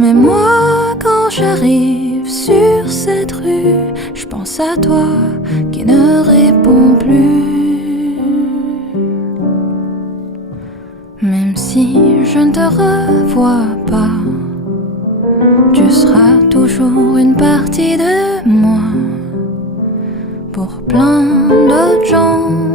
Mais moi, quand j'arrive sur cette rue, je pense à toi qui ne réponds plus. Même si je ne te revois pas, tu seras toujours une partie de moi. Pour plein d'autres gens